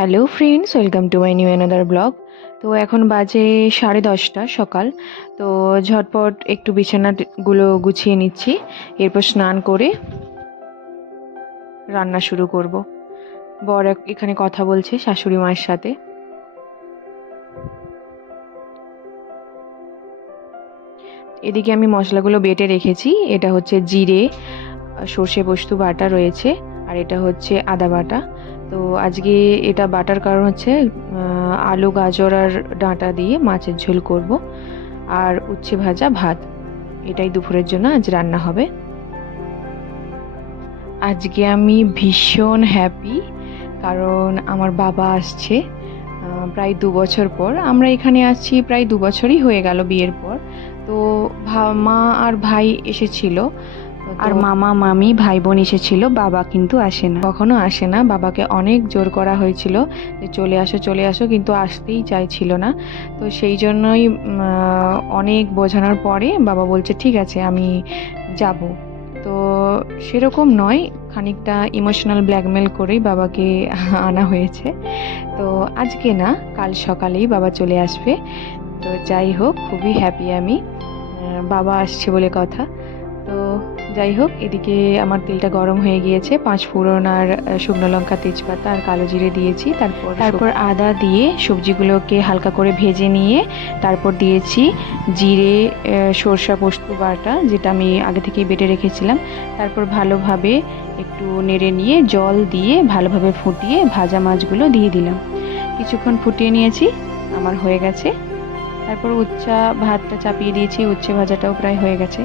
Hello friends, welcome to my new another blog. তো এখন বাজে 10:30 সকাল। তো ঝটপট একটু বিছানাগুলো গুছিয়ে নিচ্ছি, এরপর স্নান করে রান্না শুরু করব। বর এখানে কথা বলছে শাশুড়ি মায়ের সাথে। এদিকে আমি মশলাগুলো বেটে রেখেছি। এটা হচ্ছে জিরে, সর্ষে পোস্ত বাটা রয়েছে, আর এটা হচ্ছে আদা বাটা। তো আজকে এটা বাটার কারণ হচ্ছে আলু, গাজর আর ডাঁটা দিয়ে মাছের ঝোল করব, আর উচ্ছে ভাজা ভাত। এটাই দুপুরের জন্য আজ রান্না হবে। আজকে আমি ভীষণ হ্যাপি, কারণ আমার বাবা আসছে প্রায় 2 বছর পর। আমরা এখানে আসছি প্রায় 2 বছরই হয়ে গেল বিয়ের পর। তো মা আর ভাই এসেছিল, আর মামা মামি ভাই বোন এসেছিল। বাবা কিন্তু কখনো আসে না। বাবাকে অনেক জোর করা হয়েছিল যে চলে আসো চলে আসো, কিন্তু আসতেই চাইছিল না। তো সেই জন্যই অনেক বোঝানোর পরে বাবা বলছে ঠিক আছে আমি যাব। তো সেরকম নয়, খানিকটা ইমোশনাল ব্ল্যাকমেল করেই বাবাকে আনা হয়েছে। তো আজকে না, কাল সকালেই বাবা চলে আসবে। তো যাই হোক, খুবই হ্যাপি আমি, বাবা আসছে বলে কথা। তো যাই হোক, এদিকে আমার তেলটা গরম হয়ে গিয়েছে। 5 ফোড়ন আর শুকনো লঙ্কা, তেজপাতা আর কালো জিরে দিয়েছি। তারপর আদা দিয়ে সবজিগুলোকে হালকা করে ভেজে নিয়ে তারপর দিয়েছি জিরে, সরষা পোস্ত বাটা, যেটা আমি আগে থেকেই বেটে রেখেছিলাম। তারপর ভালোভাবে একটু নেড়ে নিয়ে জল দিয়ে ভালোভাবে ফুটিয়ে ভাজা মাছগুলো দিয়ে দিলাম। কিছুক্ষণ ফুটিয়ে নিয়েছি, আমার হয়ে গেছে। তারপর ভাতটা চাপিয়ে দিয়েছি, উচ্ছে ভাজাটাও প্রায় হয়ে গেছে।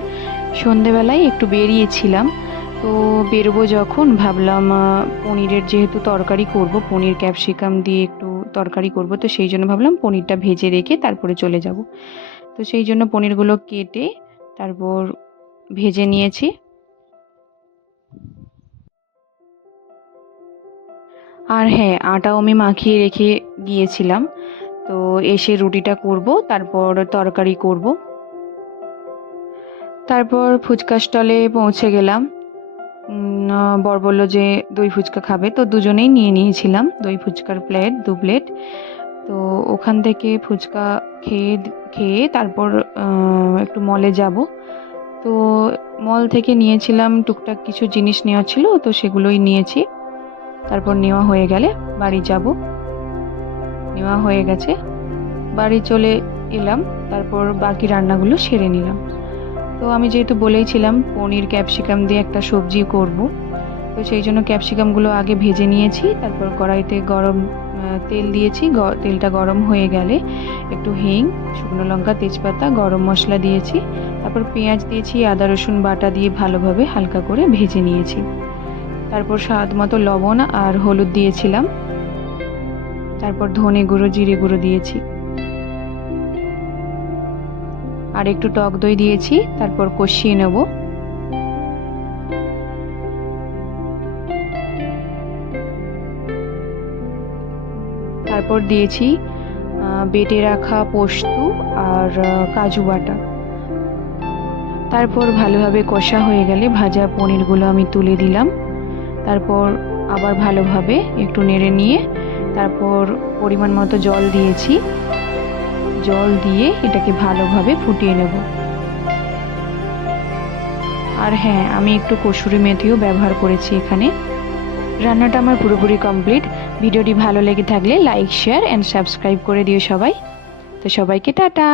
সন্ধেবেলায় একটু বেরিয়েছিলাম, তো বেরোবো যখন ভাবলাম পনিরের যেহেতু তরকারি করব, পনির ক্যাপসিকাম দিয়ে একটু তরকারি করব, তো সেই জন্য ভাবলাম পনিরটা ভেজে রেখে তারপরে চলে যাব। তো সেই জন্য পনিরগুলো কেটে তারপর ভেজে নিয়েছি। আর হ্যাঁ, আটাও আমি মাখিয়ে রেখে গিয়েছিলাম। তো এসে রুটিটা করব, তারপর তরকারি করব। তারপর ফুচকা স্টলে পৌঁছে গেলাম। বর বলল যে দই ফুচকা খাবে, তো দুজনেই নিয়ে নিয়েছিলাম দই ফুচকার প্লেট 2 প্লেট। তো ওখান থেকে ফুচকা খেয়ে খেয়ে তারপর একটু মলে যাব। তো মল থেকে নিয়েছিলাম টুকটাক কিছু জিনিস নেওয়া ছিল, তো সেগুলোই নিয়েছি। তারপর নেওয়া হয়ে গেলে বাড়ি যাব। নেওয়া হয়ে গেছে, বাড়ি চলে এলাম। তারপর বাকি রান্নাগুলো সেরে নিলাম। তো আমি যেহেতু বলেইছিলাম পনির ক্যাপসিকাম দিয়ে একটা সবজি করব, তো সেই জন্য ক্যাপসিকামগুলো আগে ভেজে নিয়েছি। তারপর কড়াইতে গরম তেল দিয়েছি। তেলটা গরম হয়ে গেলে একটু হিং, শুকনো লঙ্কা, তেজপাতা, গরম মশলা দিয়েছি। তারপর পেঁয়াজ দিয়েছি, আদা রসুন বাটা দিয়ে ভালোভাবে হালকা করে ভেজে নিয়েছি। তারপর স্বাদ মতো লবণ আর হলুদ দিয়েছিলাম। তারপর ধনে গুঁড়ো, জিরে গুঁড়ো দিয়েছি, আর একটু টক দই দিয়েছি। তারপর কষিয়ে নেব। তারপর দিয়েছি বেটে রাখা পোস্ত আর কাজু বাটা। তারপর ভালোভাবে কষা হয়ে গেলে ভাজা পনিরগুলো আমি তুলে দিলাম। তারপর আবার ভালোভাবে একটু নেড়ে নিয়ে তারপর পরিমাণ মতো জল দিয়েছি। জল দিয়ে এটাকে ভালোভাবে ফুটিয়ে নেব। আর হ্যাঁ, আমি একটু কসুরি মেথিও ব্যবহার করেছি এখানে। রান্নাটা আমার পুরোপুরি কমপ্লিট। ভিডিওটি ভালো লেগে থাকলে লাইক, শেয়ার অ্যান্ড সাবস্ক্রাইব করে দিও সবাই। তো সবাইকে টাটা।